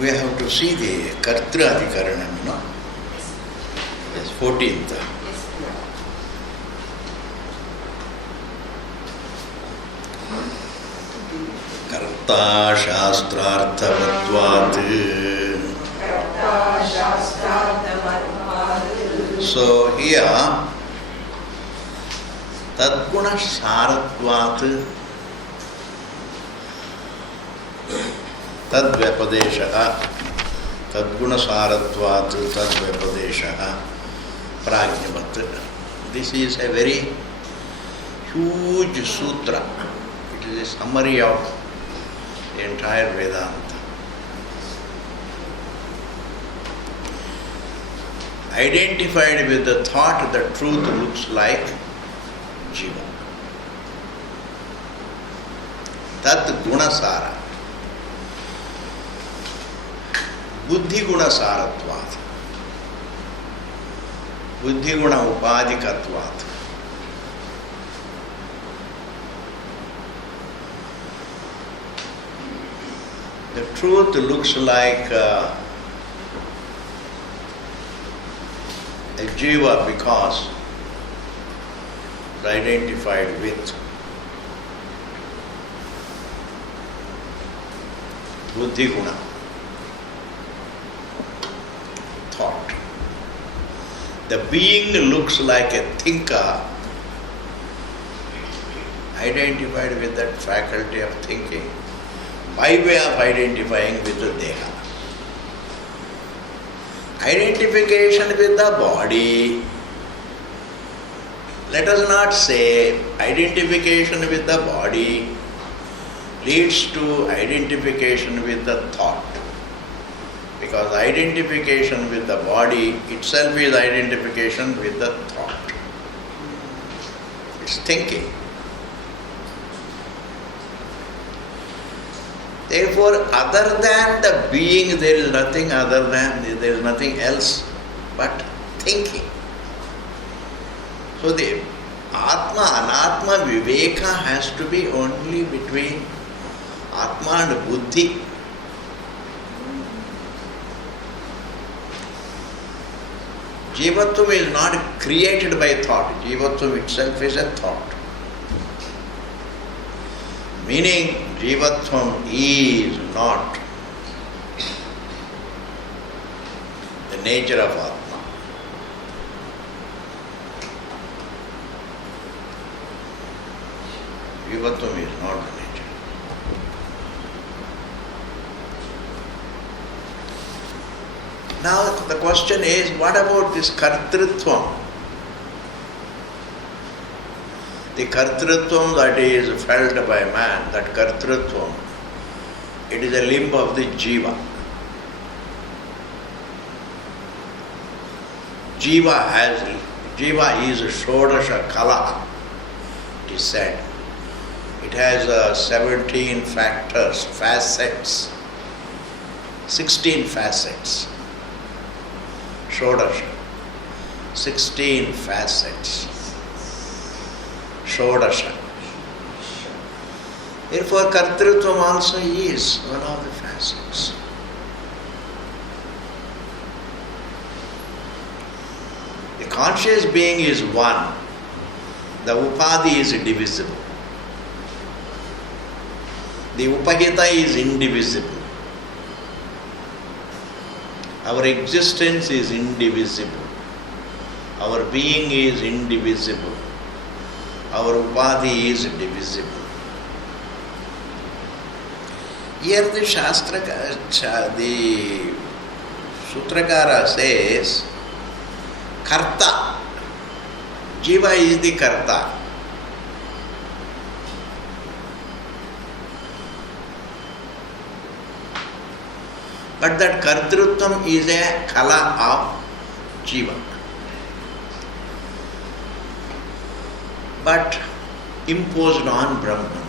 we have to see the Kartra Adhikaranam, no? Yes, 14th. Karta Shastrarthavatvat. So here, Tadguna Saratvat Tadvyapadeshaha Tadguna Saratvat Tadvyapadeshaha Prajnavat. This is a very huge sutra. It is a summary of the entire Vedanta. Identified with the thought that truth looks like Jiva. Tat gunasara. Buddhi gunasaratvat. Buddhi guna upadikatvat. The truth looks like a jiva because it's identified with buddhi guna, thought. The being looks like a thinker, identified with that faculty of thinking by way of identifying with the deha. Identification with the body, let us not say identification with the body leads to identification with the thought, because identification with the body itself is identification with the thought. It's thinking. Therefore, other than the being, there is nothing else but thinking. So the Atma, Anatma, Viveka has to be only between Atma and Buddhi. Jivatvam is not created by thought. Jivatvam itself is a thought. Meaning, Jivatvam is not the nature of Atma. Jivatvam is not the nature. Now the question is, what about this Kartrutvam? The Kartrutvam that is felt by man, that Kartrutvam, it is a limb of the Jiva. Jiva is Shodasha Kala, it is said. It has 17 facets, 16 facets. Shodasha, 16 facets. Shodasha. Therefore, Kartrutvam also is one of the facets. The conscious being is one. The Upadhi is divisible. The Upahita is indivisible. Our existence is indivisible. Our being is indivisible. Our Upadhi is divisible. Here the Sutrakara says, Karta. Jiva is the Karta. But that Kartrutvam is a Kala of Jiva. But imposed on Brahman.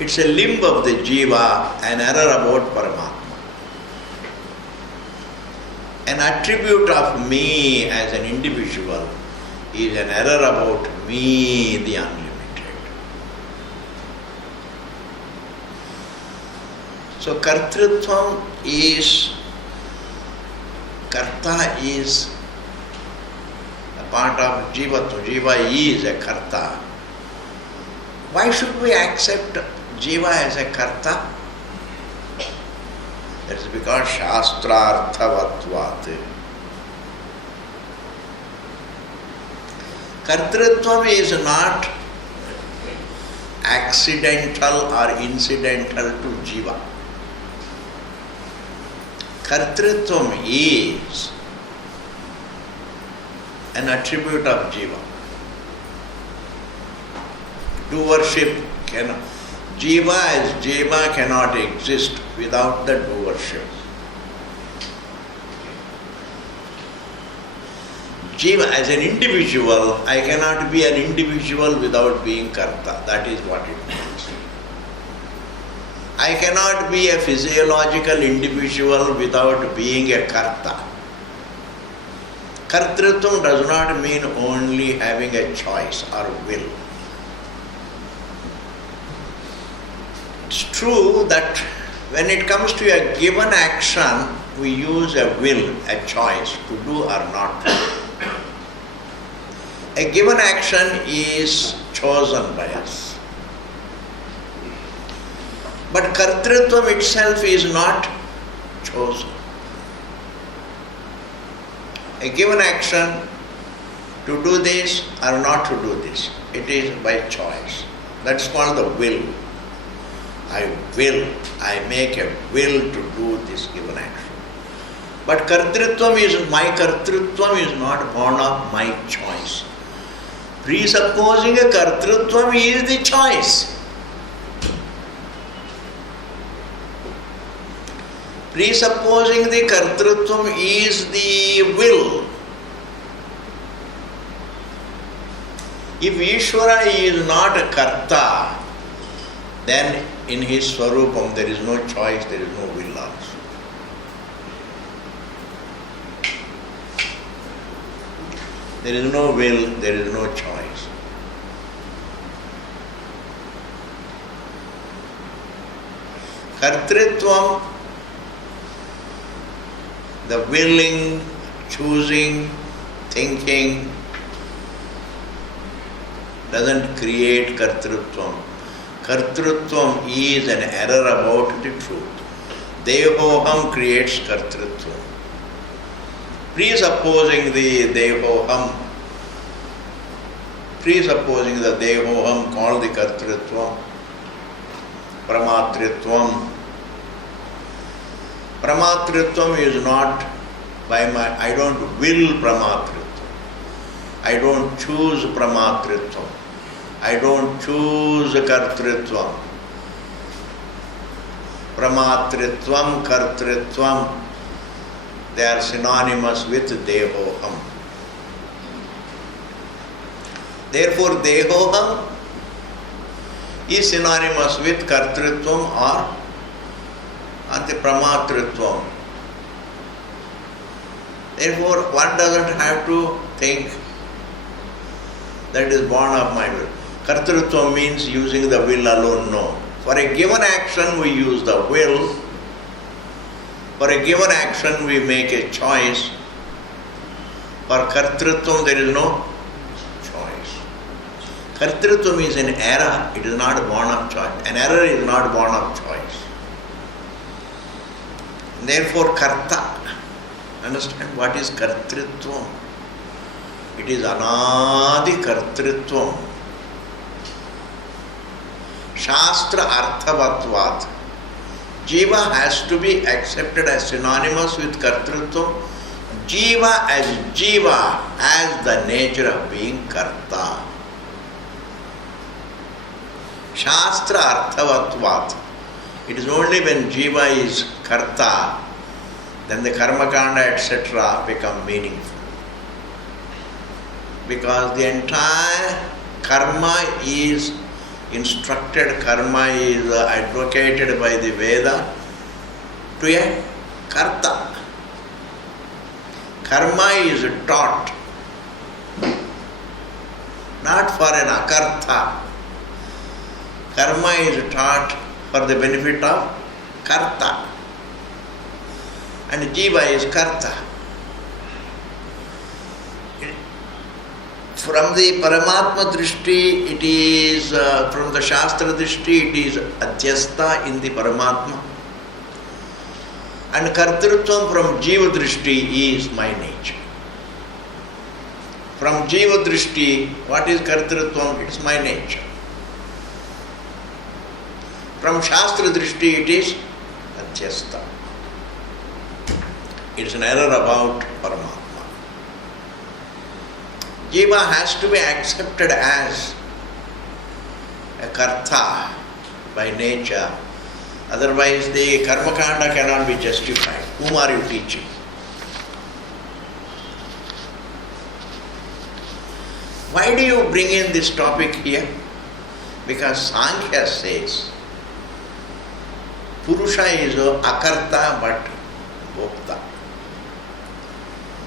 It's a limb of the Jiva, an error about Paramatma. An attribute of me as an individual is an error about me, the unlimited. So kartritvam is, karta is a part of jivatva. Jiva is a karta. Why should we accept jiva as a karta? That is because shastrarthavatvat. Kartritvam is not accidental or incidental to jiva. Kartritvam is an attribute of jiva. Doership cannot, jiva as jiva cannot exist without the doership. Jiva as an individual, I cannot be an individual without being karta. That is what it means. I cannot be a physiological individual without being a karta. Kartritvam does not mean only having a choice or will. It's true that when it comes to a given action, we use a will, a choice to do or not to do. A given action is chosen by us. But kartritvam itself is not chosen. A given action to do this or not to do this, it is by choice. That's called the will. I make a will to do this given action. But my kartritvam is not born of my choice. Presupposing a kartritvam is the choice. Presupposing the kartritvam is the will. If Ishvara is not a karta, then in his swarupam there is no choice, there is no will also. There is no will, there is no choice. Kartritvam, the willing, choosing, thinking, doesn't create kartritvam. Kartritvam is an error about the truth. Dehoham creates kartritvam. Presupposing the dehoham called the kartritvam, pramatritvam. Pramatritvam is not by my, I don't will pramatritvam. I don't choose pramatritvam. I don't choose kartritvam. Pramatritvam, kartritvam, they are synonymous with dehoham. Therefore, dehoham is synonymous with kartritvam or the pramatritvam. Therefore, one doesn't have to think that it is born of my will. Kartritvam means using the will alone, no. For a given action we use the will. For a given action we make a choice. For kartritvam there is no choice. Kartritvam is an error, it is not born of choice. An error is not born of choice. Therefore karta, understand what is kartritvam? It is anadi kartritvam. Shastra arthavatvat. Jiva has to be accepted as synonymous with kartritvam. Jiva has the nature of being karta. Shastra arthavatvat. It is only when jiva is karta, then the karmakanda etc. become meaningful. Because the entire karma is instructed, karma is advocated by the Veda to a karta. Karma is taught, not for an akarta. Karma is taught for the benefit of karta. And jiva is karta. From the Paramatma Drishti, it is, from the Shastra Drishti, it is Adhyastha in the Paramatma. And Kartrutvam from Jiva Drishti is my nature. From Jiva Drishti, what is Kartrutvam? It is my nature. From Shastra Drishti, it is Adhyastha. It is an error about Paramatma. Jiva has to be accepted as a karta by nature. Otherwise, the karma kanda cannot be justified. Whom are you teaching? Why do you bring in this topic here? Because Sankhya says Purusha is akarta but bhokta.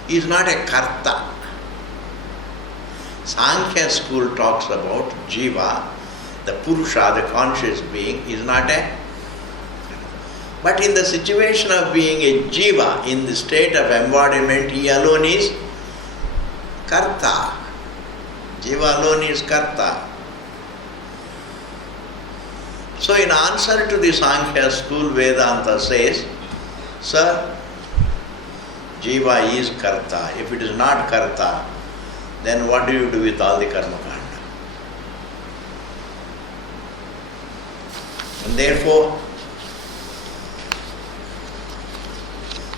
He is not a karta. Sankhya school talks about Jiva, the Purusha, the conscious being, is not a. But in the situation of being a Jiva, in the state of embodiment, he alone is Karta. Jiva alone is Karta. So in answer to the Sankhya school, Vedanta says, sir, Jiva is Karta. If it is not Karta, then what do you do with all the karma kanda? And therefore,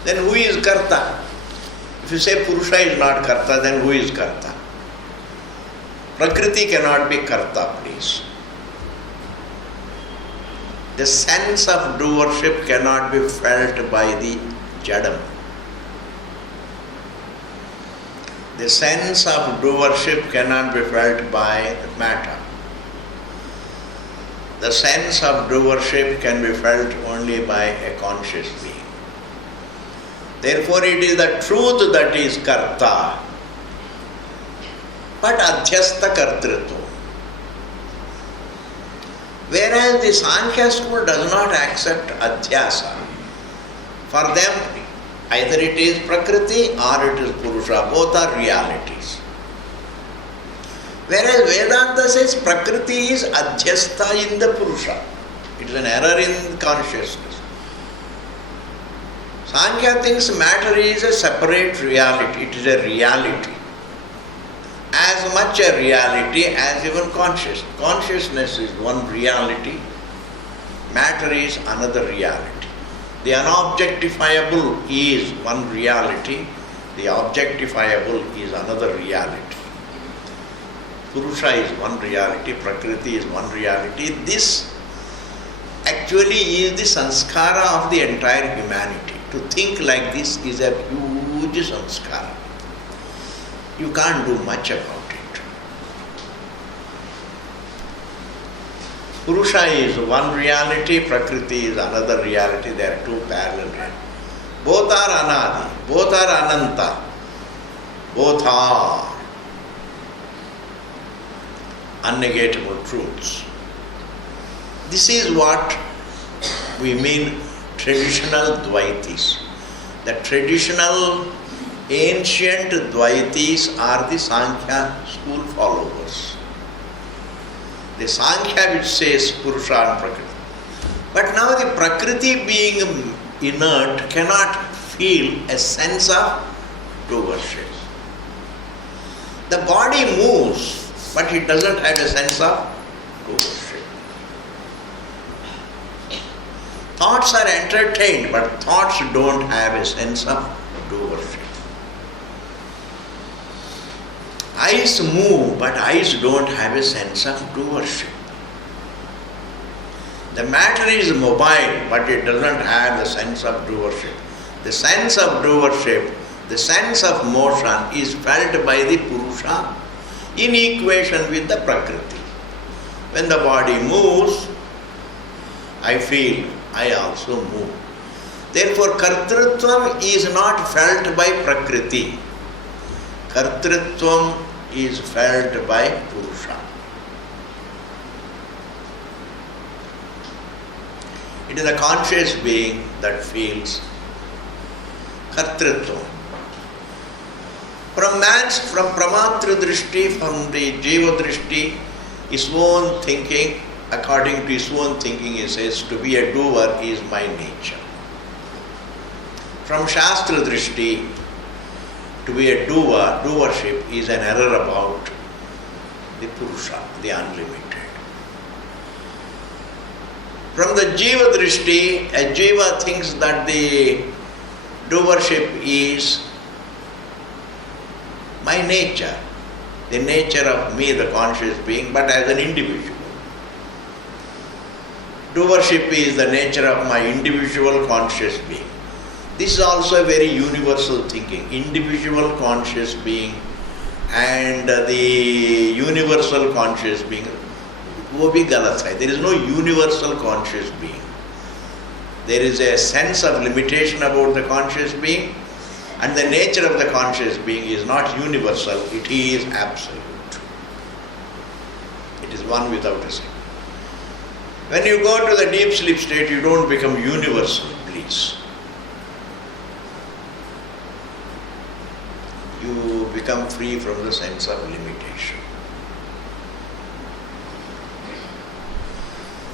then who is karta? If you say Purusha is not karta, then who is karta? Prakriti cannot be karta, please. The sense of doership cannot be felt by the jadam. The sense of doership cannot be felt by matter. The sense of doership can be felt only by a conscious being. Therefore, it is the truth that is karta, but adhyastha kartritva. Whereas the Sankhya school does not accept adhyasa. For them, either it is Prakriti or it is Purusha. Both are realities. Whereas Vedanta says Prakriti is adhyastha in the Purusha. It is an error in consciousness. Sankhya thinks matter is a separate reality. It is a reality. As much a reality as even consciousness. Consciousness is one reality. Matter is another reality. The unobjectifiable is one reality. The objectifiable is another reality. Purusha is one reality. Prakriti is one reality. This actually is the sanskara of the entire humanity. To think like this is a huge sanskara. You can't do much about it. Purusha is one reality, Prakriti is another reality. There are two parallel realities. Both are anadi, both are ananta, both are unnegatable truths. This is what we mean traditional Dvaitis. The traditional ancient Dvaitis are the Sankhya school followers. The Sankhya which says Purusha and Prakriti. But now the Prakriti being inert cannot feel a sense of doership. The body moves, but it doesn't have a sense of doership. Thoughts are entertained, but thoughts don't have a sense of doership. Eyes move, but eyes don't have a sense of doership. The matter is mobile, but it doesn't have the sense of doership. The sense of doership, the sense of motion is felt by the Purusha in equation with the Prakriti. When the body moves, I feel, I also move. Therefore, Kartrutvam is not felt by Prakriti. Kartrutvam is felt by Purusha. It is a conscious being that feels kartritva. From Pramatra Drishti, from the Jiva Drishti, his own thinking, according to his own thinking, he says, to be a doer is my nature. From Shastra Drishti, to be a doer, doership is an error about the Purusha, the unlimited. From the Jiva Drishti, a Jiva thinks that the doership is my nature, the nature of me, the conscious being, but as an individual. Doership is the nature of my individual conscious being. This is also a very universal thinking. Individual conscious being and the universal conscious being. वो भी गलत है. There is no universal conscious being. There is a sense of limitation about the conscious being, and the nature of the conscious being is not universal, it is absolute. It is one without a second. When you go to the deep sleep state, you don't become universal bliss. You become free from the sense of limitation.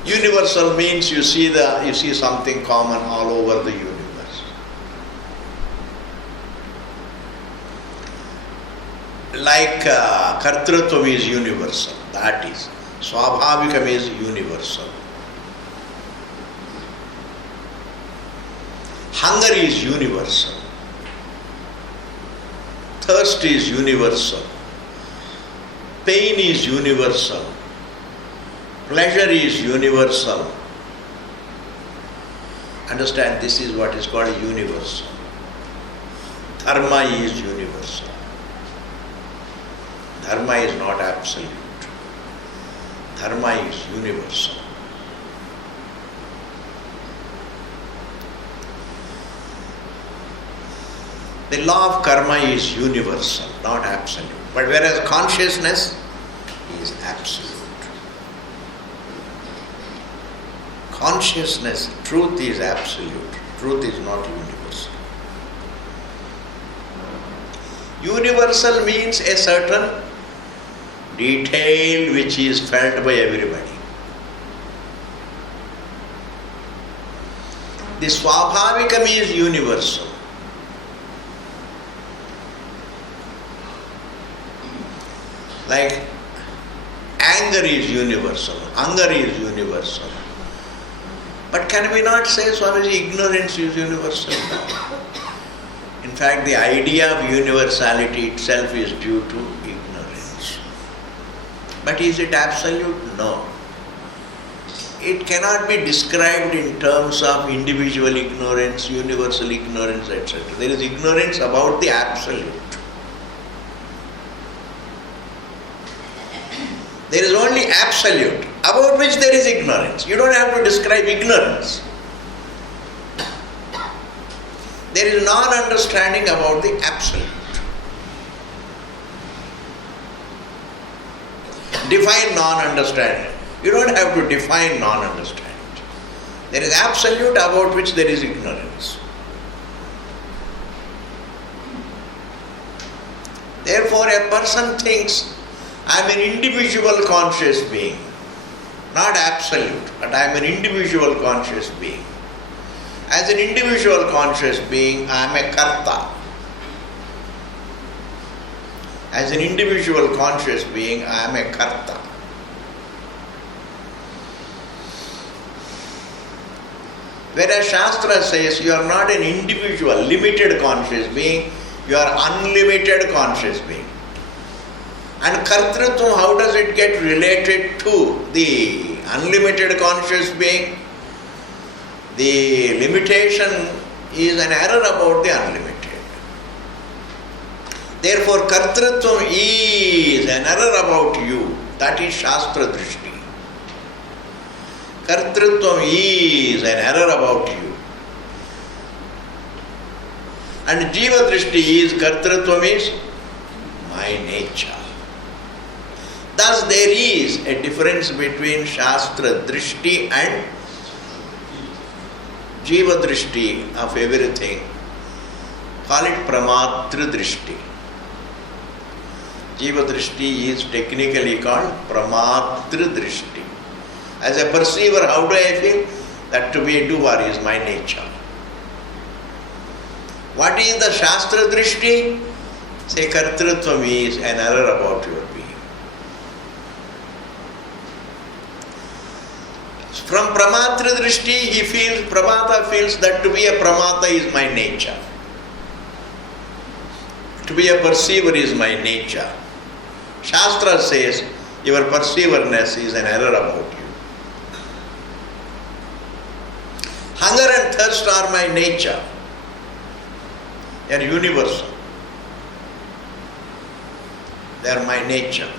Universal means you see something common all over the universe. Like kartrutvam is universal, that is. Swabhavikam is universal. Hunger is universal. Thirst is universal. Pain is universal. Pleasure is universal. Understand, this is what is called universal. Dharma is universal. Dharma is not absolute. Dharma is universal. The law of karma is universal, not absolute. But whereas consciousness is absolute. Consciousness, truth is absolute. Truth is not universal. Universal means a certain detail which is felt by everybody. The Swabhavikam is universal. Like anger is universal, hunger is universal. But can we not say, Swamiji, ignorance is universal? In fact, the idea of universality itself is due to ignorance. But is it absolute? No. It cannot be described in terms of individual ignorance, universal ignorance, etc. There is ignorance about the absolute. There is only absolute, about which there is ignorance. You don't have to describe ignorance. There is non-understanding about the absolute. Define non-understanding. You don't have to define non-understanding. There is absolute about which there is ignorance. Therefore, a person thinks, I am an individual conscious being, not absolute, but I am an individual conscious being. As an individual conscious being, I am a karta. As an individual conscious being, I am a karta. Whereas Shastra says you are not an individual, limited conscious being, you are unlimited conscious being. And kartrutvam, how does it get related to the unlimited conscious being? The limitation is an error about the unlimited. Therefore, kartrutvam is an error about you. That is Shastra Drishti. Kartrutvam is an error about you. And Jiva Drishti is, kartrutvam is my nature. Thus there is a difference between Shastra Drishti and Jiva Drishti of everything, call it Pramatra Drishti. Jiva Drishti is technically called Pramatra Drishti. As a perceiver, how do I feel? That to be a doer is my nature. What is the Shastra Drishti? Say Kartrutvam is an error about your being. From Pramatra Drishti, Pramata feels that to be a Pramata is my nature. To be a perceiver is my nature. Shastra says your perceiverness is an error about you. Hunger and thirst are my nature. They are universal. They are my nature.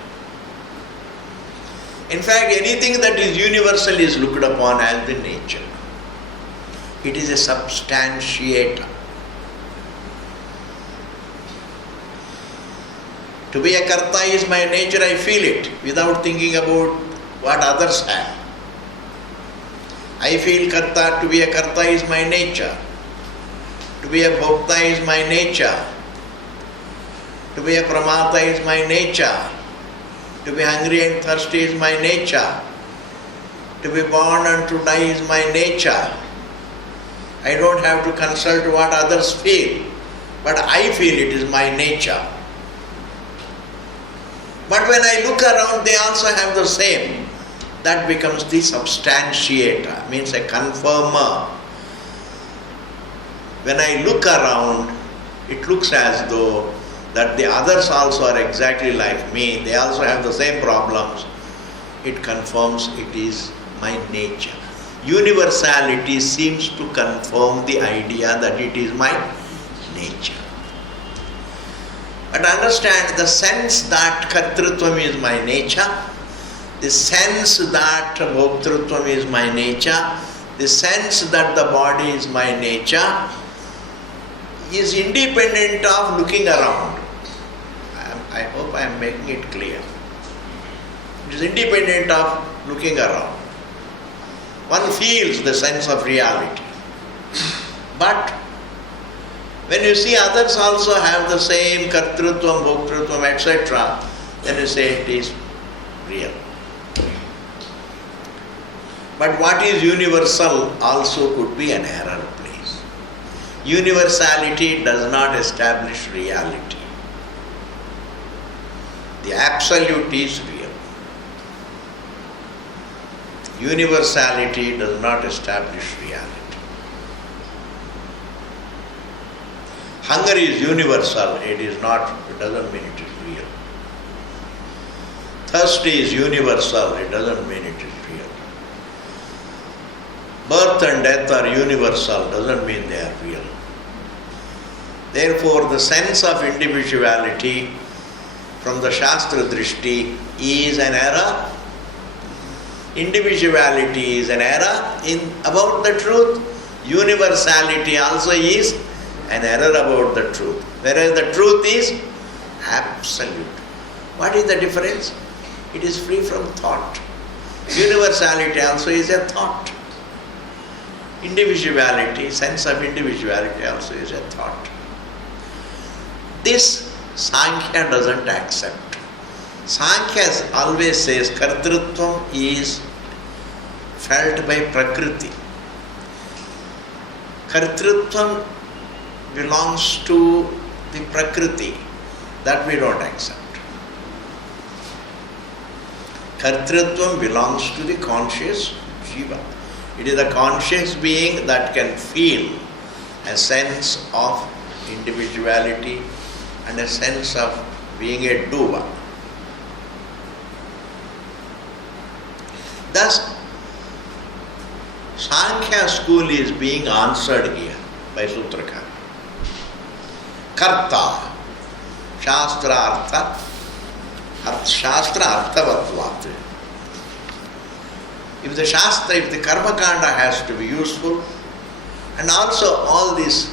In fact, anything that is universal is looked upon as the nature. It is a substantiator. To be a karta is my nature, I feel it without thinking about what others have. I feel karta, to be a karta is my nature. To be a bhokta is my nature. To be a pramata is my nature. To be hungry and thirsty is my nature. To be born and to die is my nature. I don't have to consult what others feel, but I feel it is my nature. But when I look around, they also have the same. That becomes the substantiator, means a confirmer. When I look around, it looks as though that the others also are exactly like me. They also have the same problems. It confirms it is my nature. Universality seems to confirm the idea that it is my nature. But understand the sense that Kartrutvam is my nature, the sense that Bhoktrutvam is my nature, the sense that the body is my nature is independent of looking around. I hope I am making it clear. It is independent of looking around. One feels the sense of reality. But when you see others also have the same Kartrutvam, Bhoktrutvam, etc., then you say it is real. But what is universal also could be an error, please. Universality does not establish reality. The absolute is real. Universality does not establish reality. Hunger is universal, it doesn't mean it is real. Thirst is universal, it doesn't mean it is real. Birth and death are universal, doesn't mean they are real. Therefore, the sense of individuality from the Shastra Drishti is an error. Individuality is an error about the truth. Universality also is an error about the truth. Whereas the truth is absolute. What is the difference? It is free from thought. Universality also is a thought. Individuality, sense of individuality also is a thought. This Sankhya doesn't accept. Sankhya always says Kartrutvam is felt by Prakriti. Kartrutvam belongs to the Prakriti. That we don't accept. Kartrutvam belongs to the conscious Jiva. It is the conscious being that can feel a sense of individuality and a sense of being a doer. Thus, Sankhya school is being answered here by Sutrakara. Karta, Shastra Artha, Shastra Arthavatvat. If the Karma Kanda has to be useful, and also all this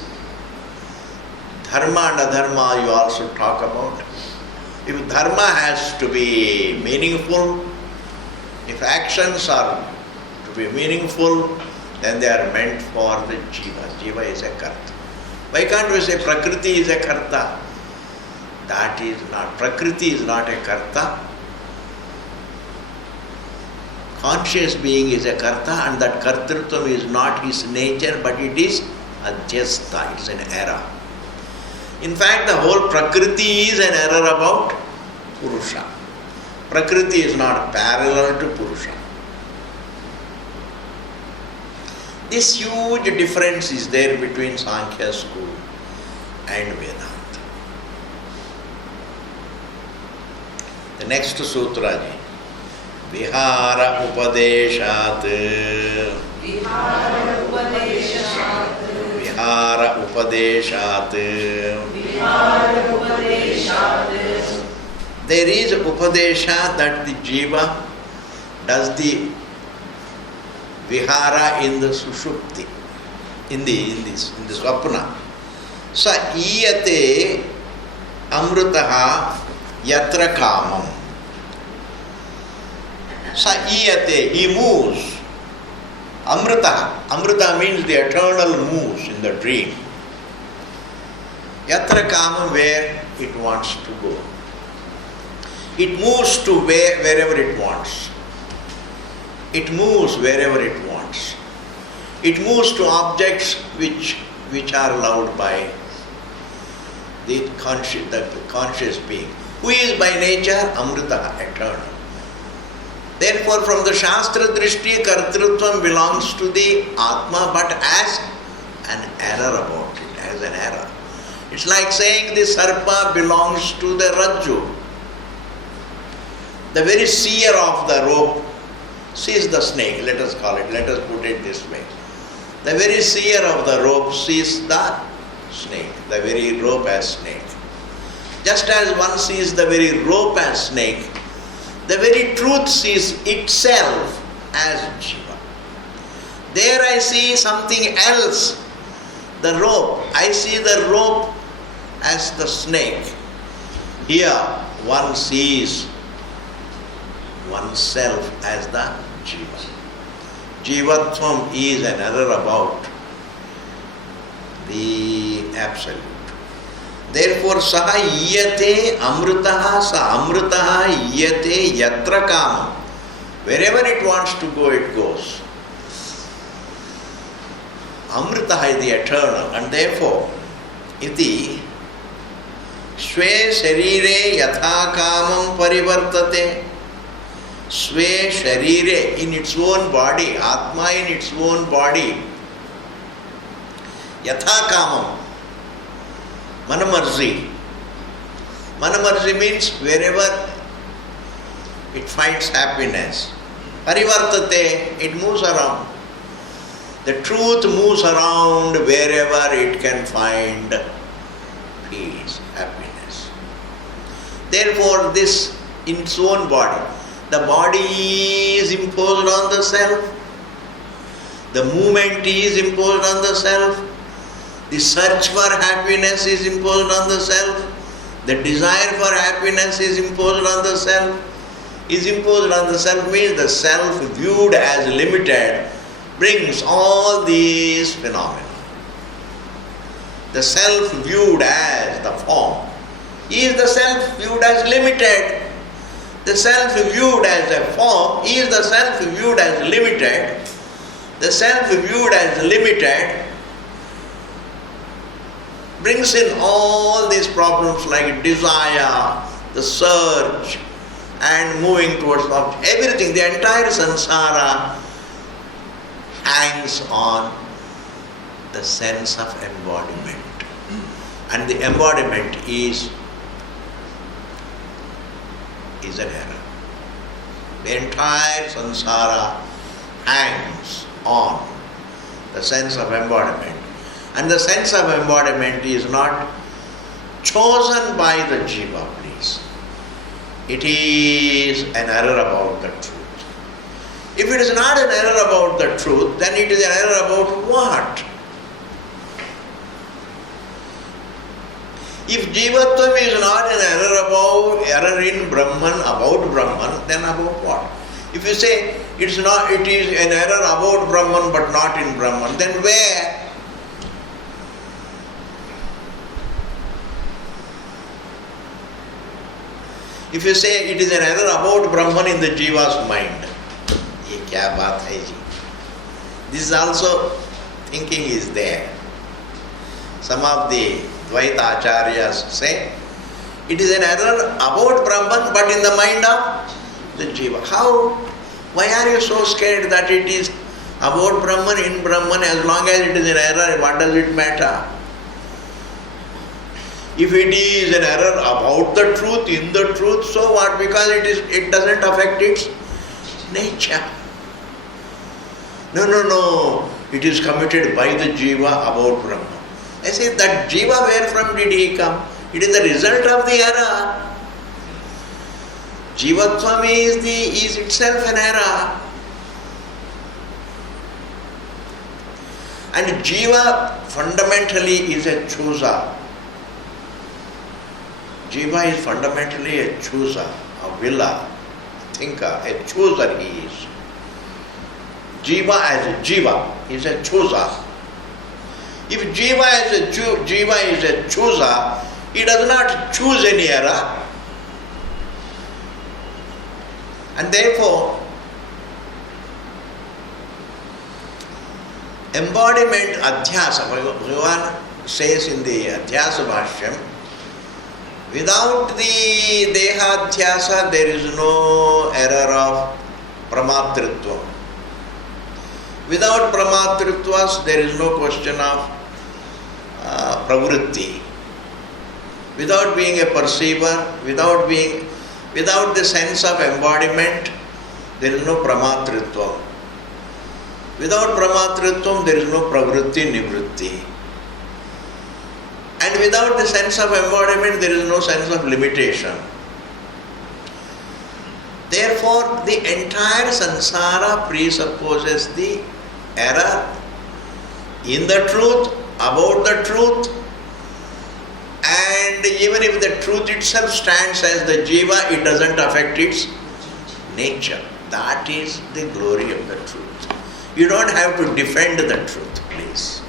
Dharma and Adharma you also talk about. If Dharma has to be meaningful, if actions are to be meaningful, then they are meant for the Jiva. Jiva is a Karta. Why can't we say Prakriti is a Karta? That is not. Prakriti is not a Karta. Conscious being is a Karta, and that Kartrutvam is not his nature, but it is Adhyastha, it's an error. In fact, the whole Prakriti is an error about Purusha. Prakriti is not parallel to Purusha. This huge difference is there between Sankhya school and Vedanta. The next sutra ji. Vihara Upadeshat. Vihara Upadeshat. Vihara Upadeshat. Vihara Upadeshat. There is Upadesha that the Jiva does the Vihara in the Sushupti, in the Swapna. Sa iyate amrutaha yatra kamam. Sa iyate, he moves. Amrita. Amrita means the eternal moves in the dream. Yatra kamam, where it wants to go. It moves to wherever it wants. It moves wherever it wants. It moves to objects which are loved by the conscious being, who is by nature Amrita, eternal. Therefore, from the Shastra Drishti, Kartrutvam belongs to the Atma, but as an error about it, as an error. It's like saying the Sarpa belongs to the Rajju. The very seer of the rope sees the snake, let us call it, let us put it this way. The very seer of the rope sees the snake, the very rope as snake. Just as one sees the very rope as snake, the very truth sees itself as Jiva. There I see something else, the rope. I see the rope as the snake. Here one sees oneself as the Jiva. Jivatvam is an error about the Absolute. Therefore, saha iyate amritaha, sa amritaha iyate yatra kamam. Wherever it wants to go, it goes. Amritaha is the eternal, and therefore, iti swe sharire yatha kamam parivartate. Swe sharire, in its own body, Atma in its own body. Yatha kamam. Manamarzi. Manamarzi means wherever it finds happiness. Parivartate, it moves around. The truth moves around wherever it can find peace, happiness. Therefore, this in its own body. The body is imposed on the self. The movement is imposed on the self. The search for happiness is imposed on the self. The desire for happiness is imposed on the self. Is imposed on the self means the self viewed as limited brings all these phenomena. The self viewed as the form is the self viewed as limited. The self viewed as a form is the self viewed as limited. The self viewed as limited brings in all these problems like desire, the search, and moving towards object. Everything, the entire samsara hangs on the sense of embodiment. And the embodiment is an error. The entire samsara hangs on the sense of embodiment. And the sense of embodiment is not chosen by the Jiva, please. It is an error about the truth. If it is not an error about the truth, then it is an error about what? If Jivatvam is not an error in Brahman, about Brahman, then about what? If you say It is an error about Brahman but not in Brahman. Then where? If you say it is an error about Brahman in the Jiva's mind, ye kya baat hai ji? This is also thinking is there. Some of the Dvaita Acharyas say it is an error about Brahman but in the mind of the Jiva. How? Why are you so scared that it is about Brahman, in Brahman? As long as it is an error, what does it matter? If it is an error about the truth, in the truth, so what? Because it doesn't affect its nature. No. It is committed by the Jiva about Brahman. I say, that Jiva, where from did he come? It is the result of the error. Jivatvam is itself an error. And Jiva fundamentally is a chooser. Jiva is fundamentally a chooser, a willer, a thinker, a chooser he is. Jiva as a Jiva is a chooser. If Jiva is a chooser, he does not choose any error. And therefore, embodiment adhyasa, Bhagavan says in the Adhyasa Bhashyam, without the Dehadhyasa there is no error of Pramatritva. Without Pramatritvas there is no question of Pravritti. Without being a perceiver, without the sense of embodiment, there is no Pramatritva. Without Pramatritvam, there is no Pravritti Nivritti. And without the sense of embodiment, there is no sense of limitation. Therefore, the entire samsara presupposes the error in the truth, about the truth, and even if the truth itself stands as the Jiva, it doesn't affect its nature. That is the glory of the truth. You don't have to defend the truth, please.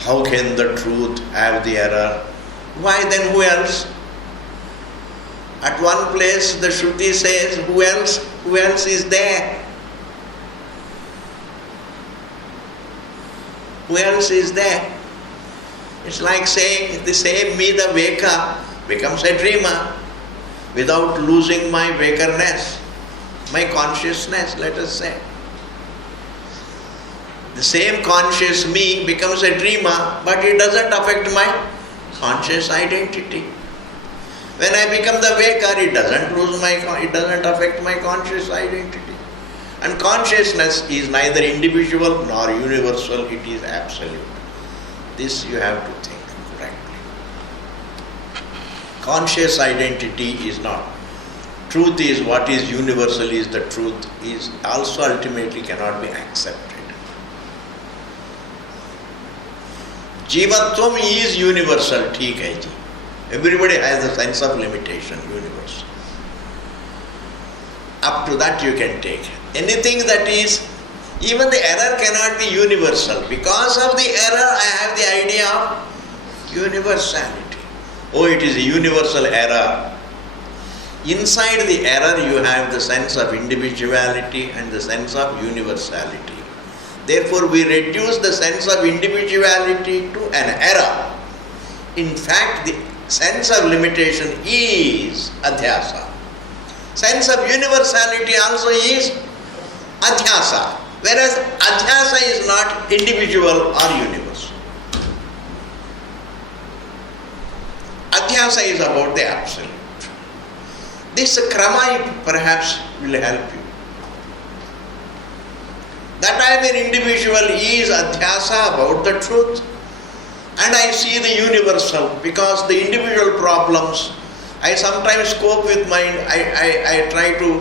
How can the truth have the error? Why then who else? At one place the Shruti says, who else? Who else is there? Who else is there? It's like saying the same me, the Veka, becomes a dreamer without losing my Vekarness, my consciousness, let us say. The same conscious me becomes a dreamer, but it doesn't affect my conscious identity. When I become the Vekar, it doesn't affect my conscious identity. And consciousness is neither individual nor universal, it is absolute. This you have to think correctly. Conscious identity is not. Truth is what is universal, is the truth, is also ultimately cannot be accepted. Jivatvam is universal, theek hai ji. Everybody has a sense of limitation, universal. Up to that you can take. Anything that is, even the error cannot be universal. Because of the error, I have the idea of universality. Oh, it is a universal error. Inside the error, you have the sense of individuality and the sense of universality. Therefore, we reduce the sense of individuality to an error. In fact, the sense of limitation is adhyasa. Sense of universality also is adhyasa. Whereas adhyasa is not individual or universal. Adhyasa is about the absolute. This krama perhaps will help you. That I am an individual is adhyasa about the truth, and I see the universal, because the individual problems, I sometimes cope with I try to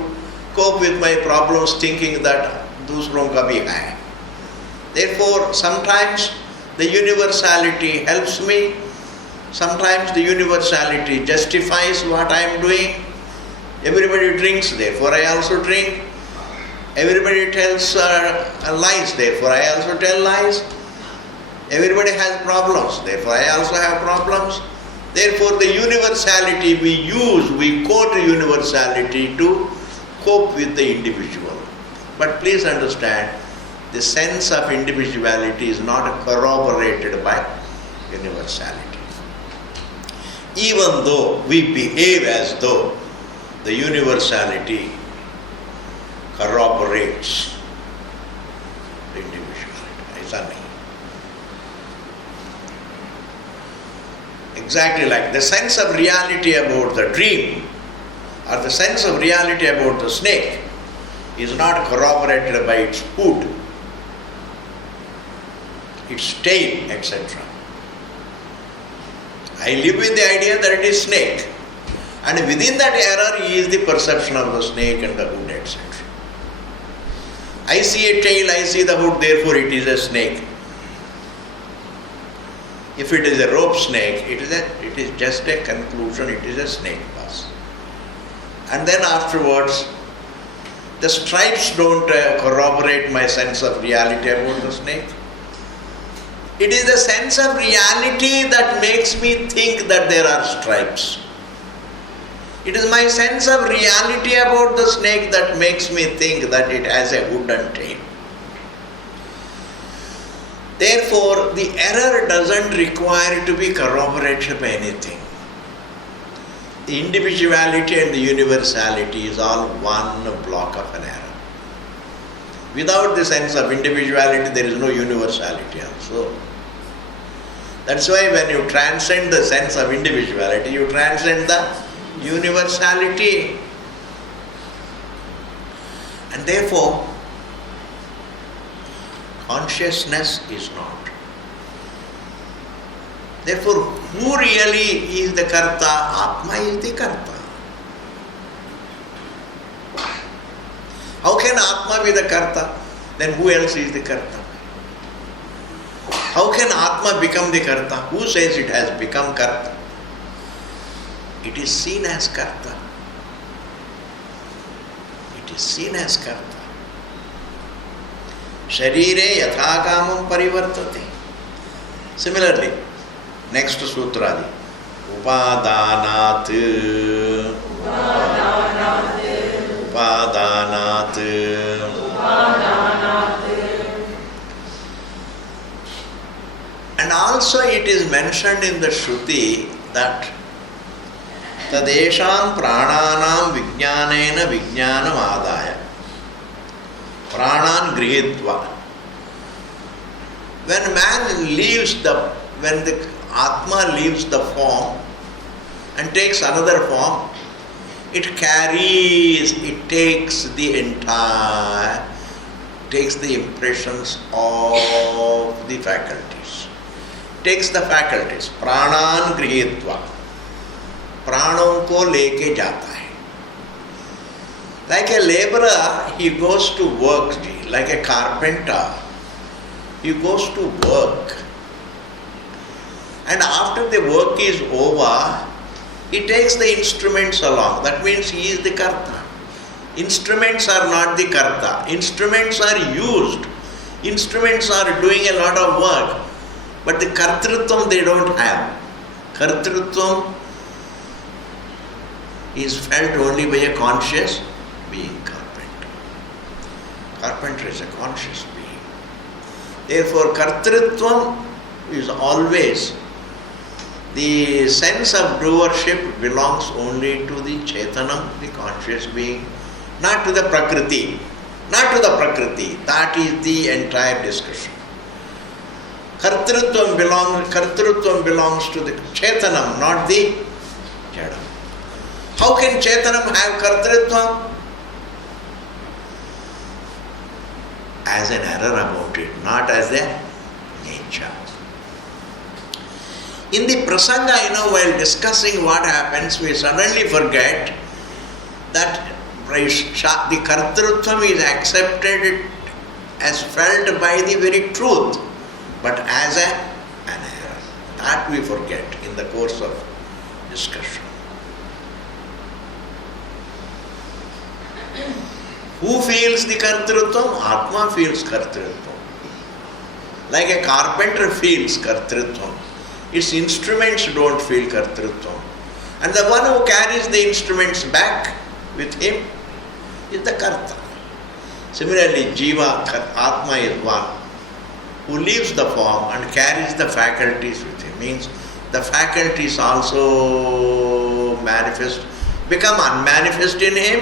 cope with my problems thinking that dusron ka bhi hai. Therefore, sometimes the universality helps me, sometimes the universality justifies what I am doing. Everybody drinks, therefore I also drink. Everybody tells lies, therefore I also tell lies. Everybody has problems, therefore I also have problems. Therefore the universality we quote universality to cope with the individual. But please understand, the sense of individuality is not corroborated by universality. Even though we behave as though the universality corroborates the individuality. Aisa nahi. Exactly like the sense of reality about the dream or the sense of reality about the snake is not corroborated by its hood, its tail, etc. I live with the idea that it is snake, and within that error is the perception of the snake and the hood, etc. I see a tail, I see the hood, therefore it is a snake. If it is a rope snake, it is just a conclusion, it is a snake bus. And then afterwards, the stripes don't corroborate my sense of reality about the snake. It is the sense of reality that makes me think that there are stripes. It is my sense of reality about the snake that makes me think that it has a hood and tail. Therefore, the error doesn't require to be corroborated by anything. The individuality and the universality is all one block of an error. Without the sense of individuality, there is no universality also. That's why when you transcend the sense of individuality, you transcend the universality. And therefore, consciousness is not. Therefore, who really is the Karta? Atma is the Karta. How can Atma be the Karta? Then who else is the Karta? How can Atma become the Karta? Who says it has become Karta? It is seen as Karta. It is seen as Karta. Sharire yatha kamam parivartate. Similarly, next sutradi. Upadanat. Upadanat. And also it is mentioned in the Shruti that tadesham prananam vijnanena vijnanam adaya. Pranan grihitva. When the Atma leaves the form and takes another form, it takes the impressions of the faculties. Takes the faculties. Pranan grihitva. Pranon ko leke jata hai. Like a laborer, he goes to work. Like a carpenter, he goes to work. And after the work is over, he takes the instruments along. That means he is the Karta. Instruments are not the Karta. Instruments are used. Instruments are doing a lot of work. But the Kartrutvam they don't have. Kartrutvam is felt only by a conscious being, carpenter. Carpenter is a conscious being. Therefore, Kartrutvam is always, the sense of doership belongs only to the Chetanam, the conscious being, not to the Prakriti. Not to the Prakriti. That is the entire discussion. Kartrutvam belongs to the Chetanam, not the Jadam. How can Chetanam have Kartrutvam? As an error about it, not as a nature. In the prasanga, while discussing what happens, we suddenly forget that the Kartrutvam is accepted as felt by the very truth, but as an error. That we forget in the course of discussion. Who feels the kartrutvam? Atma feels kartrutvam. Like a carpenter feels kartrutvam. Its instruments don't feel kartrutvam. And the one who carries the instruments back with him is the karta. Similarly, Jiva, Atma is one who leaves the form and carries the faculties with him. Means the faculties also manifest, become unmanifest in him,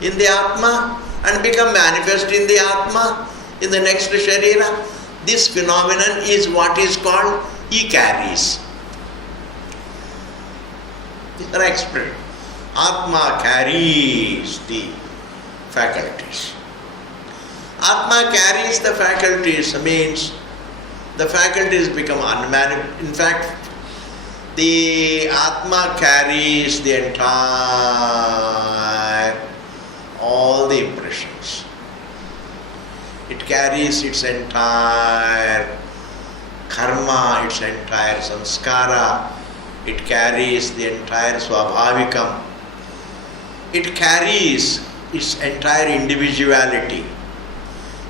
in the Atma, and become manifest in the Atma, in the next Sharira. This phenomenon is what is called he carries. These are expressions. Atma carries the faculties. Atma carries the faculties means the faculties become unmanifest. In fact, the Atma carries the entire, all the impressions. It carries its entire karma, its entire sanskara. It carries the entire swabhavikam. It carries its entire individuality.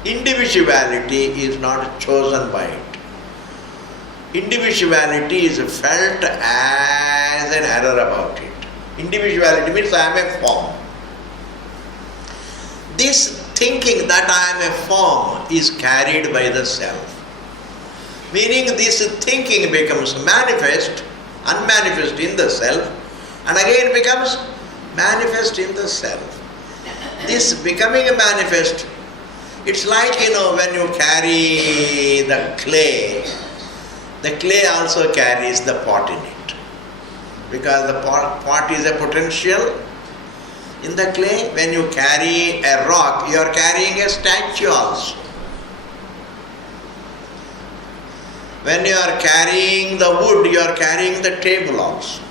Individuality is not chosen by it. Individuality is felt as an error about it. Individuality means I am a form. This thinking that I am a form is carried by the self. Meaning this thinking becomes manifest, unmanifest in the self, and again becomes manifest in the self. This becoming a manifest, it's like, when you carry the clay also carries the pot in it. Because the pot is a potential in the clay. When you carry a rock, you are carrying a statue also. When you are carrying the wood, you are carrying the table also.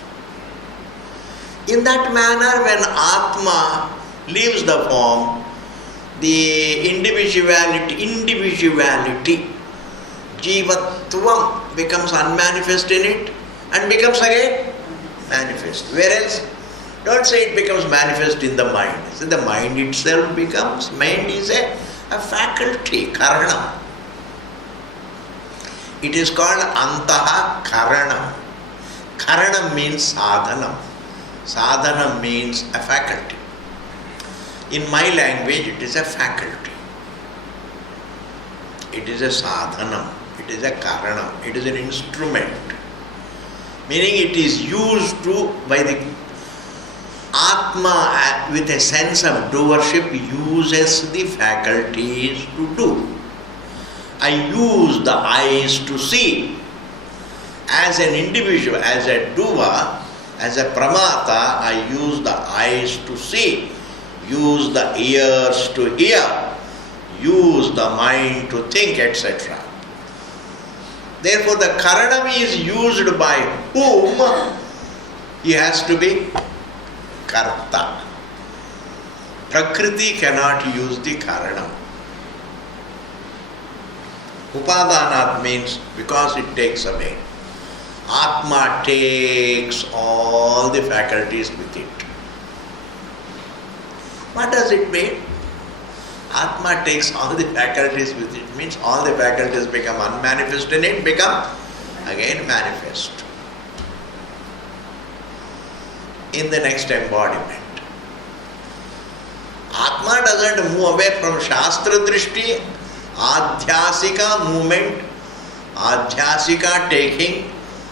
In that manner, when Atma leaves the form, the individuality, jivatvam becomes unmanifest in it and becomes again manifest. Whereas, don't say it becomes manifest in the mind. So the mind itself becomes, mind is a faculty, karanam. It is called antaha karanam. Karanam means sadhanam. Sadhanam means a faculty. In my language, it is a faculty. It is a sadhanam. It is a karanam. It is an instrument. Meaning it is used by the Atma with a sense of doership uses the faculties to do. I use the eyes to see. As an individual, as a doer, as a pramata, I use the eyes to see, use the ears to hear, use the mind to think, etc. Therefore, the karanam is used by whom? He has to be karta. Prakriti cannot use the karanam. Upadanat means because it takes away. Atma takes all the faculties with it. What does it mean? Atma takes all the faculties with it. Means all the faculties become unmanifest in it, become again manifest in the next embodiment. Atma doesn't move away from Shastra Drishti, Adhyasika movement, Adhyasika taking,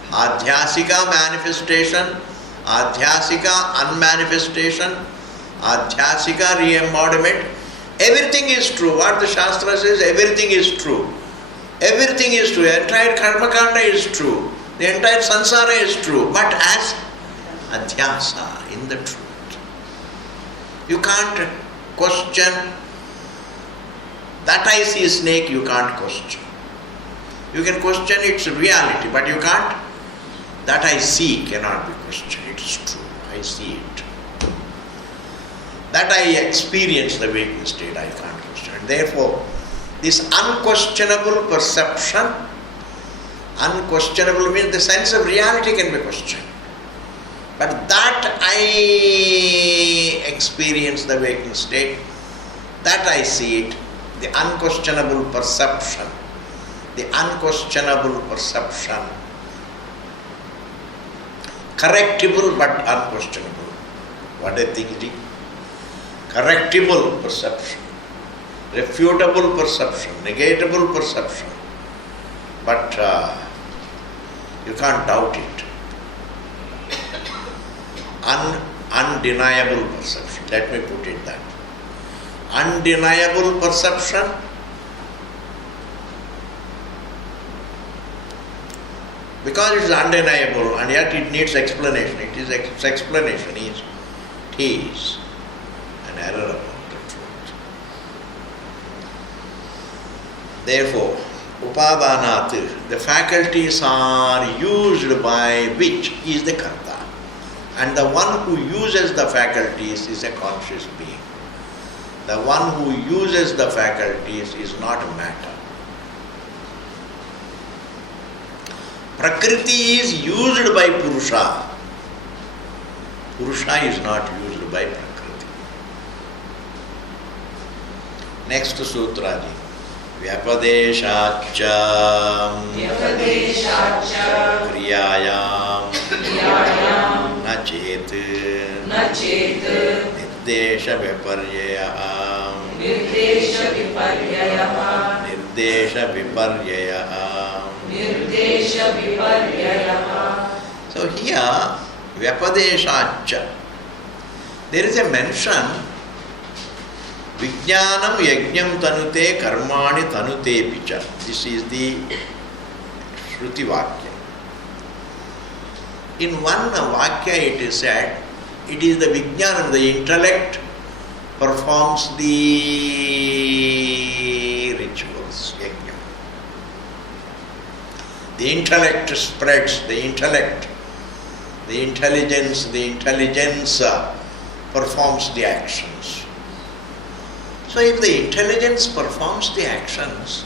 Adhyasika manifestation, Adhyasika unmanifestation, Adhyasika re-embodiment. Everything is true. What the Shastra says, everything is true. Everything is true. The entire Karmakanda is true. The entire Sansara is true. But as Adhyasa, in the truth. You can't question. That I see a snake, you can't question. You can question its reality, but you can't. That I see cannot be questioned. It is true. I see it. That I experience the waking state, I can't question it. Therefore, this unquestionable perception, unquestionable means the sense of reality can be questioned. But that I experience the waking state, That I see it, the unquestionable perception. The unquestionable perception. Correctable but unquestionable. What I think it is? Correctable perception. Refutable perception. Negatable perception. But you can't doubt it. Undeniable perception. Let me put it that way. Undeniable perception. Because it is undeniable and yet it needs explanation. Its explanation is an error about the truth. Therefore, upadanat, the faculties are used by which is the karta. And the one who uses the faculties is a conscious being. The one who uses the faculties is not matter. Prakriti is used by Purusha. Purusha is not used by Prakriti. Next sutra. Vyapadeshacha kriyayam na chet nirdesha viparyayam So here, Vyapadeshacha, there is a mention, Vijnanam yajnam tanute karmani tanute picha. This is the Shruti Vakya. In one Vakya it is said, it is the Vijnanam, the intellect performs the rituals, yajna. The intellect spreads, the intellect, the intelligence performs the actions. So if the intelligence performs the actions,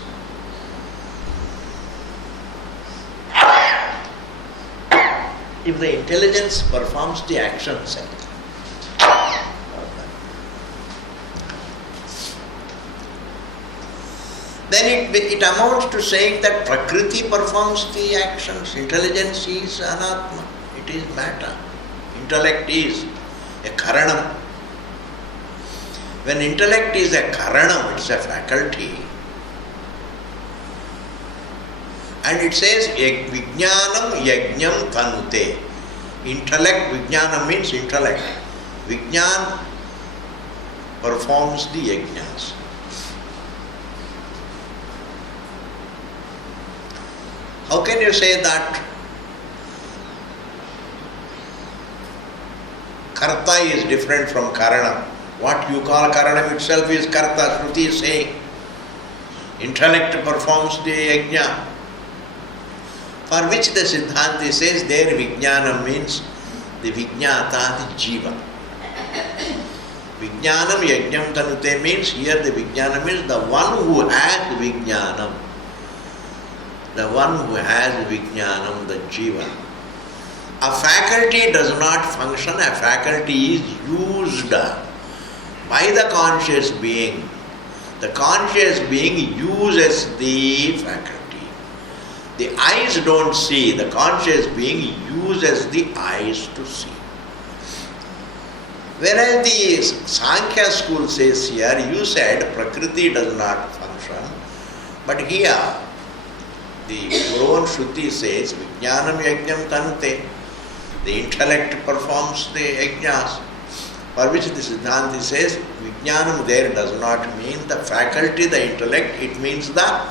then it amounts to saying that Prakriti performs the actions, intelligence is anatma, it is matter, intellect is a karanam. When intellect is a karanam, it's a faculty, and it says Vijnanam yajnam tanute. Intellect, Vijnanam means intellect. Vijnan performs the yajnas. How can you say that karta is different from karanam? What you call karanam itself is karta. Shruti is saying intellect performs the yajna. For which the Siddhanti says there Vijnanam means the Vijnata, the Jiva. Vijnanam yajnam tanute means here the Vijnanam is the one who has Vijnanam. The one who has Vijnanam, the Jiva. A faculty does not function, a faculty is used by the conscious being. The conscious being uses the faculty. The eyes don't see, the conscious being uses the eyes to see. Whereas the Sankhya school says here, you said Prakriti does not function, but here the Puran Shruti says Vijnanam yajnam tanute. The intellect performs the yajnas. For which the Siddhanti says Vijnanam there does not mean the faculty, the intellect, it means the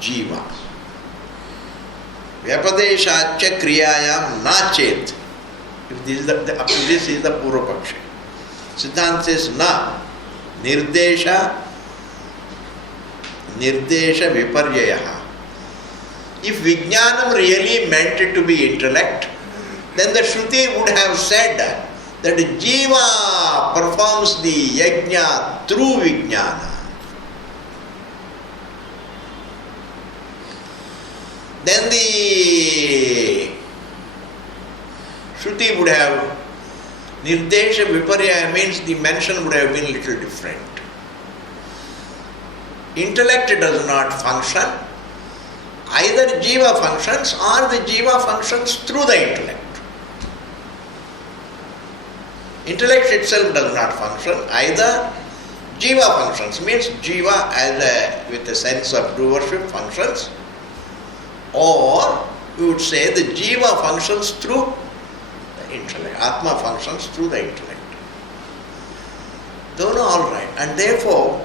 Jiva. Vyapadeshacha kriyayam na chet. If this is the Purva Paksha. Siddhanta says na. Nirdesha viparyayaha. If Vijnanam really meant it to be intellect, then the Shruti would have said that Jiva performs the yajna through Vijnana. Then the Shruti would have Nirdesha Viparya means the mention would have been little different. intellect does not function, either jiva functions or the jiva functions through the intellect. Intellect itself does not function, either jiva functions, means jiva with a sense of doership functions, or we would say the jiva functions through the intellect, atma functions through the intellect. Those are all right, and therefore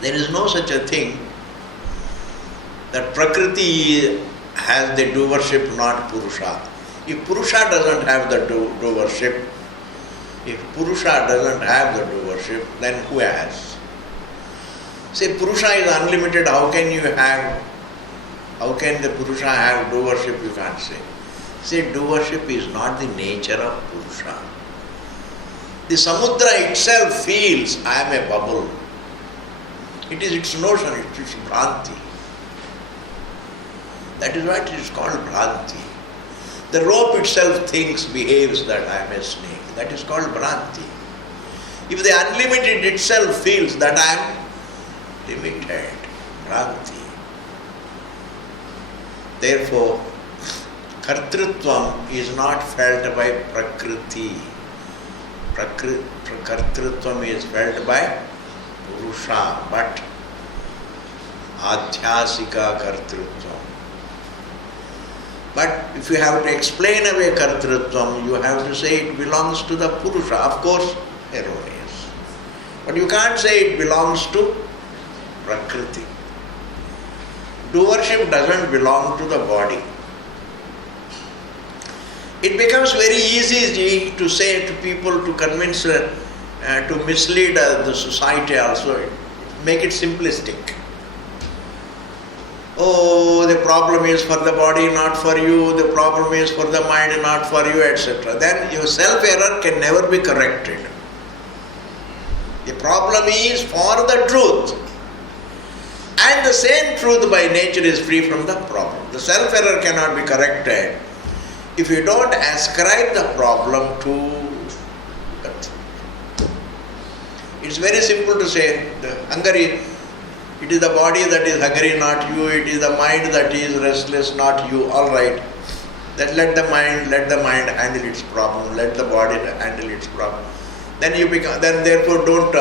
there is no such a thing that Prakriti has the doership, not Purusha. If Purusha doesn't have the doership, then who has? Say Purusha is unlimited, how can the Purusha have doership? You can't say. Say doership is not the nature of Purusha. The Samudra itself feels, I am a bubble. It is its notion, it is Bhranti. That is what it is called Bhranti. The rope itself thinks, behaves that I am a snake. That is called Bhranti. If the unlimited itself feels that I am limited, Bhranti. Therefore, Kartrutvam is not felt by Prakriti. Kartrutvam is felt by Purusha, but Adhyasika Kartrutvam. But if you have to explain away Kartrutvam, you have to say it belongs to the Purusha. Of course, erroneous. But you can't say it belongs to Prakriti. Doership doesn't belong to the body. It becomes very easy to say to people, to convince, to mislead the society also, make it simplistic. Oh, the problem is for the body, not for you, the problem is for the mind, not for you, etc. Then your self-error can never be corrected. The problem is for the truth. And the same truth by nature is free from the problem. The self-error cannot be corrected if you don't ascribe the problem to that. It's very simple to say, the hungry, it is the body that is hungry, not you. It is the mind that is restless, not you. All right. Then let the mind handle its problem. Let the body handle its problem. Then therefore don't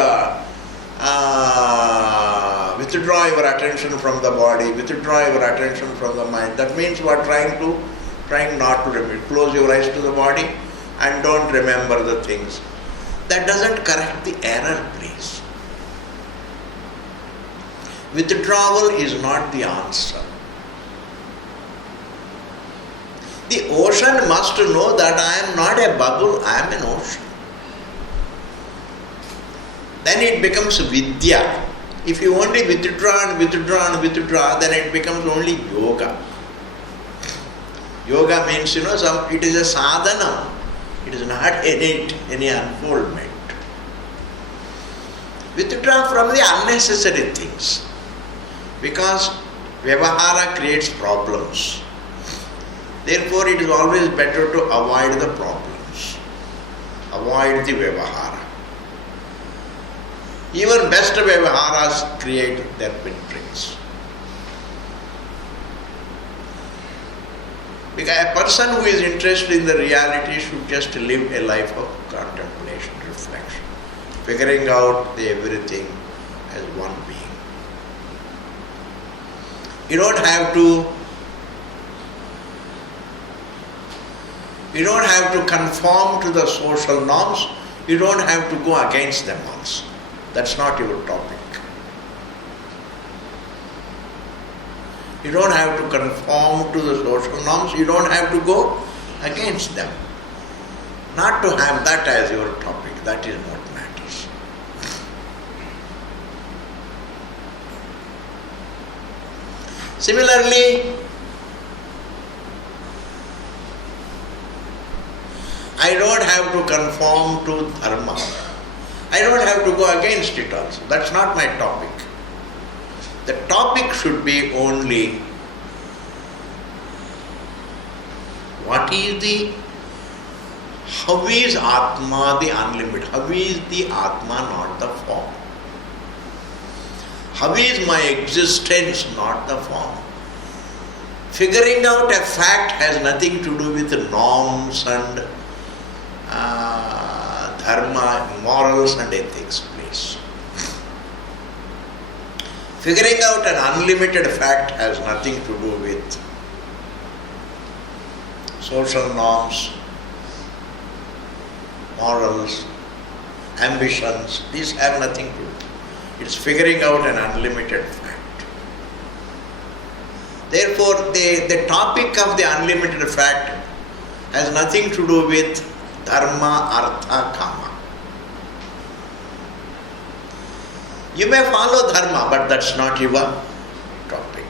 withdraw your attention from the body. Withdraw your attention from the mind. That means what? Trying not to remember. Close your eyes to the body and don't remember the things. That doesn't correct the error, please. Withdrawal is not the answer. The ocean must know that I am not a bubble, I am an ocean. Then it becomes vidya. If you only withdraw and withdraw and withdraw, then it becomes only yoga. Yoga means, it is a sadhana. It is not any unfoldment. Withdraw from the unnecessary things. Because vyavahara creates problems. Therefore, it is always better to avoid the problems. Avoid the vyavahara. Even best vyavaharas create their pinpricks. Because a person who is interested in the reality should just live a life of contemplation, reflection, figuring out everything as one being. You don't have to conform to the social norms. You don't have to go against them also. That's not your topic. You don't have to conform to the social norms. You don't have to go against them. Not to have that as your topic. That is what matters. Similarly, I don't have to conform to dharma. I don't have to go against it also. That's not my topic. The topic should be only how is Atma the unlimited? How is the Atma not the form? How is my existence, not the form? Figuring out a fact has nothing to do with norms and dharma, morals and ethics, please. Figuring out an unlimited fact has nothing to do with social norms, morals, ambitions. These have nothing to do. It's figuring out an unlimited fact. Therefore, the topic of the unlimited fact has nothing to do with dharma, artha, kama. You may follow dharma, but that's not your topic.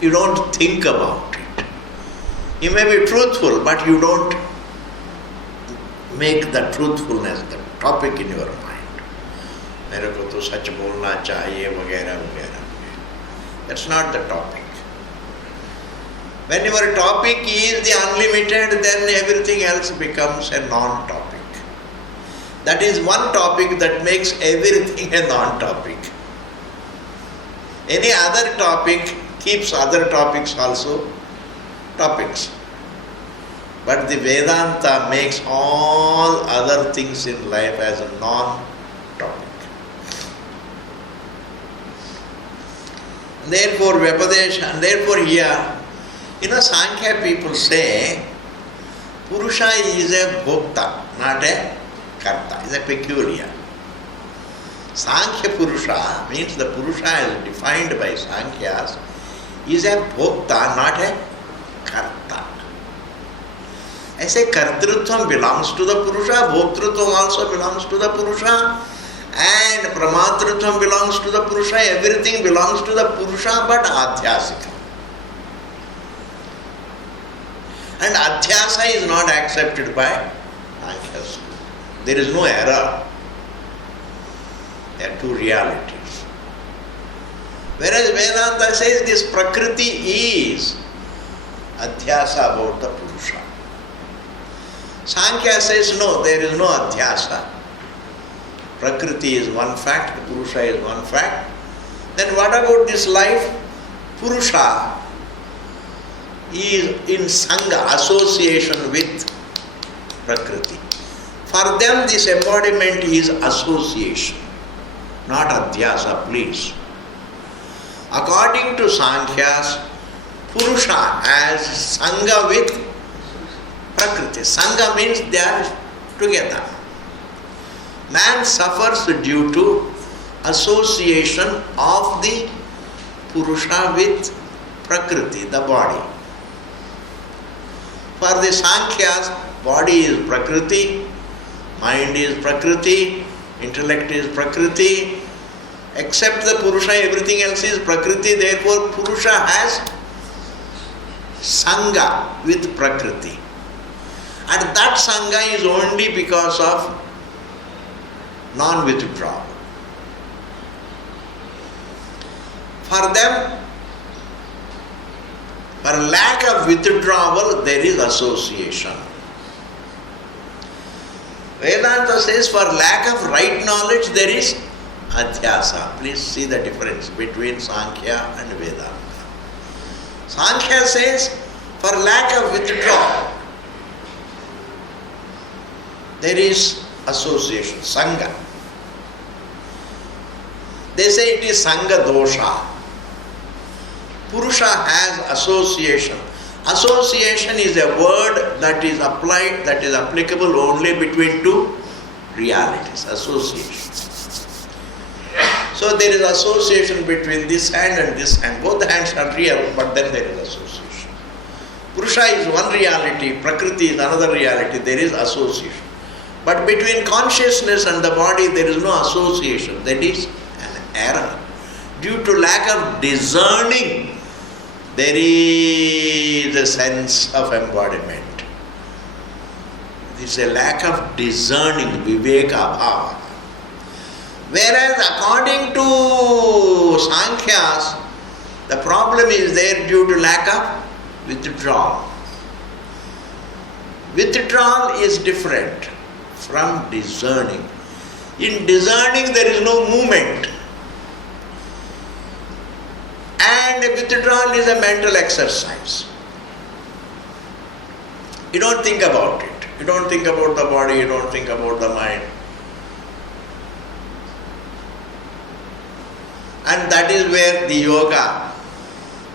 You don't think about it. You may be truthful, but you don't make the truthfulness the topic in your mind. मेरे को तो सच बोलना चाहिए वगैरह वगैरह. That's not the topic. When your topic is the unlimited, then everything else becomes a non-topic. That is one topic that makes everything a non-topic. Any other topic keeps other topics also topics. But the Vedanta makes all other things in life as a non-topic. Therefore, Vyapadesha, and therefore here, Sankhya people say, Purusha is a bhokta, not a karta, is a peculiar. Sankhya Purusha means the Purusha as defined by Sankhyas is a bhokta, not a karta. I say kartrutvam belongs to the Purusha, bhoktrutvam also belongs to the Purusha, and pramatrutvam belongs to the Purusha, everything belongs to the Purusha but adhyasika. And adhyasa is not accepted by Sankhya. There is no error. There are two realities. Whereas Vedanta says this Prakriti is adhyasa about the Purusha. Sankhya says no, there is no adhyasa. Prakriti is one fact, the Purusha is one fact. Then what about this life? Purusha is in Sangha, association with Prakriti. For them this embodiment is association, not adhyasa, please. According to Sankhyas, Purusha has Sangha with Prakriti. Sangha means they are together. Man suffers due to association of the Purusha with Prakriti, the body. For the Sankhyas, body is Prakriti, mind is Prakriti, intellect is Prakriti. Except the Purusha, everything else is Prakriti. Therefore, Purusha has Sangha with Prakriti. And that Sangha is only because of non-withdrawal. For them, for lack of withdrawal, there is association. Vedanta says for lack of right knowledge, there is adhyasa. Please see the difference between Sankhya and Vedanta. Sankhya says for lack of withdrawal, there is association, Sangha. They say it is Sangha dosha. Purusha has association. Association is a word that is applied, that is applicable only between two realities. Association. So there is association between this hand and this hand. Both the hands are real, but then there is association. Purusha is one reality, Prakriti is another reality. There is association. But between consciousness and the body, there is no association. That is an error. Due to lack of discerning, there is a sense of embodiment. There is a lack of discerning, viveka bhava. Whereas according to Sankhyas, the problem is there due to lack of withdrawal. Withdrawal is different from discerning. In discerning there is no movement. And withdrawal is a mental exercise. You don't think about it. You don't think about the body, you don't think about the mind. And that is where the yoga,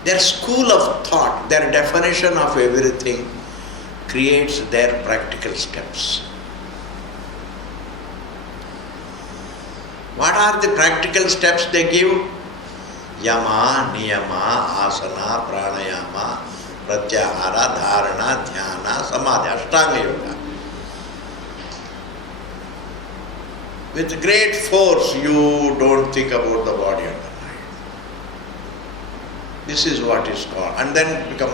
their school of thought, their definition of everything creates their practical steps. What are the practical steps they give? Yama, niyama, asana, pranayama, pratyahara, dharana, dhyana, samadhi, ashtanga yoga. With great force, you don't think about the body and the mind. This is what is called. And then become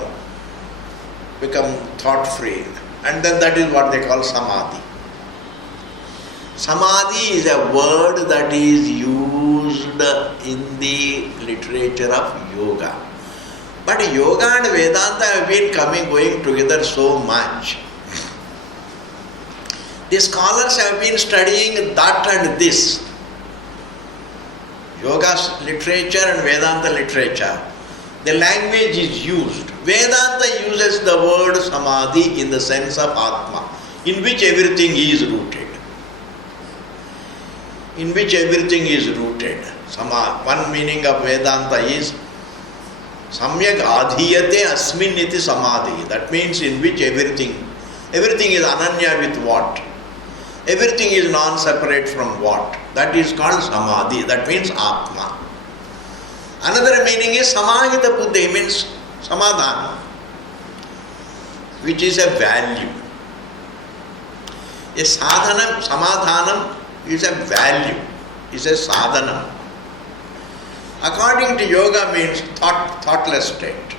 thought-free. And then that is what they call samadhi. Samadhi is a word that is used in the literature of yoga. But yoga and Vedanta have been going together so much. The scholars have been studying that and this. Yoga literature and Vedanta literature. The language is used. Vedanta uses the word samadhi in the sense of Atma, in which everything is rooted. In which everything is rooted. One meaning of Vedanta is samyak adhiyate asmin iti samadhi. That means in which everything is ananya with what? Everything is non-separate from what? That is called samadhi. That means Atma. Another meaning is samahita buddhi, means samadhana, which is a value. A sadhanam, samadhanam is a value, is a sadhana. According to yoga means thoughtless state.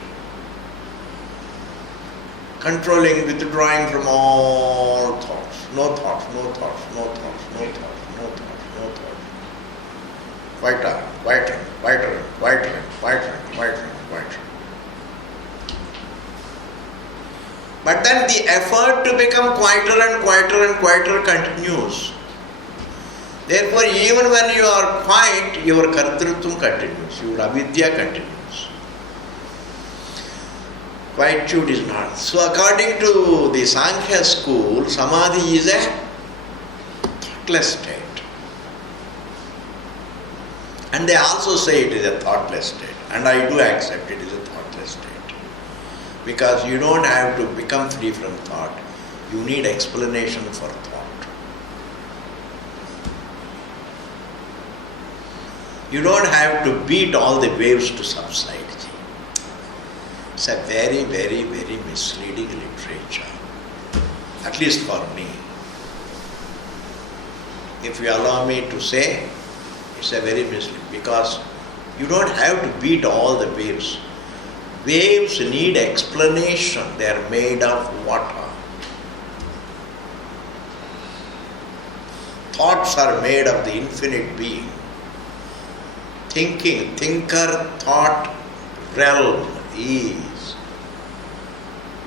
Controlling, withdrawing from all thoughts. No thoughts, no thoughts, no thoughts, no thoughts, no thoughts, no thoughts. Quieter, quieter, quieter, quieter, quieter, quieter, quieter. But then the effort to become quieter and quieter and quieter continues. Therefore, even when you are quiet, your kartrutvam continues, your avidya continues. Quietude is not. So according to the Sankhya school, samadhi is a thoughtless state. And they also say it is a thoughtless state. And I do accept it is a thoughtless state. Because you don't have to become free from thought. You need explanation for thought. You don't have to beat all the waves to subside. It's a very, very, very misleading literature. At least for me. If you allow me to say, it's a very misleading, because you don't have to beat all the waves. Waves need explanation. They are made of water. Thoughts are made of the infinite being. Thinker, thought, realm is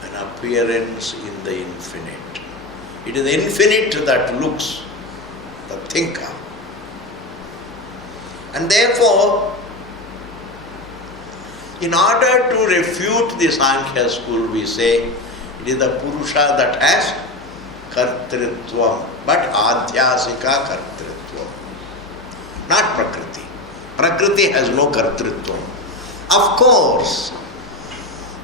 an appearance in the infinite. It is the infinite that looks, the thinker. And therefore, in order to refute the Sankhya school, we say it is the Purusha that has kartritvam, but adhyasika kartritvam, not Prakriti. Prakriti has no kartritvam. Of course,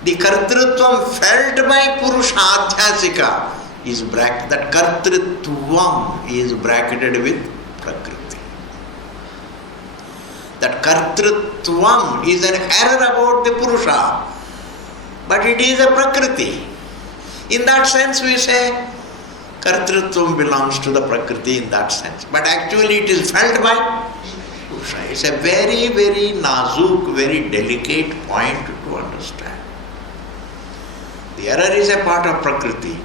the kartritvam felt by Purusha adhyasika is that kartritvam is bracketed with Prakriti. That kartritvam is an error about the Purusha, but it is a Prakriti. In that sense we say kartritvam belongs to the Prakriti in that sense. But actually it is felt by Purusha. It's a very, very nazuk, very delicate point to understand. The error is a part of Prakriti,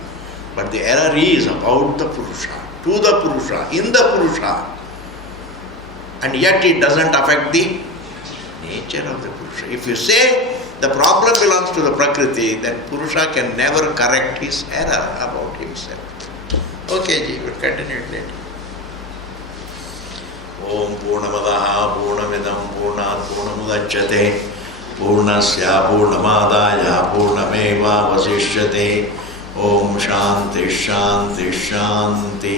but the error is about the Purusha, to the Purusha, in the Purusha. And yet it doesn't affect the nature of the Purusha. If you say the problem belongs to the Prakriti, then Purusha can never correct his error about himself. Okay, Ji, we'll continue it later. Om ಪೂರ್ಣಮದಃ ಪೂರ್ಣಮಿದಂ ಪೂರ್ಣಾತ್ ಪೂರ್ಣಮುದಚ್ಯತೆ ಪೂರ್ಣಸ್ಯ ಪೂರ್ಣಮಾದಾಯ ಪೂರ್ಣಮೇವಾವಶಿಷ್ಯತೆ. Om Shanti Shanti Shanti.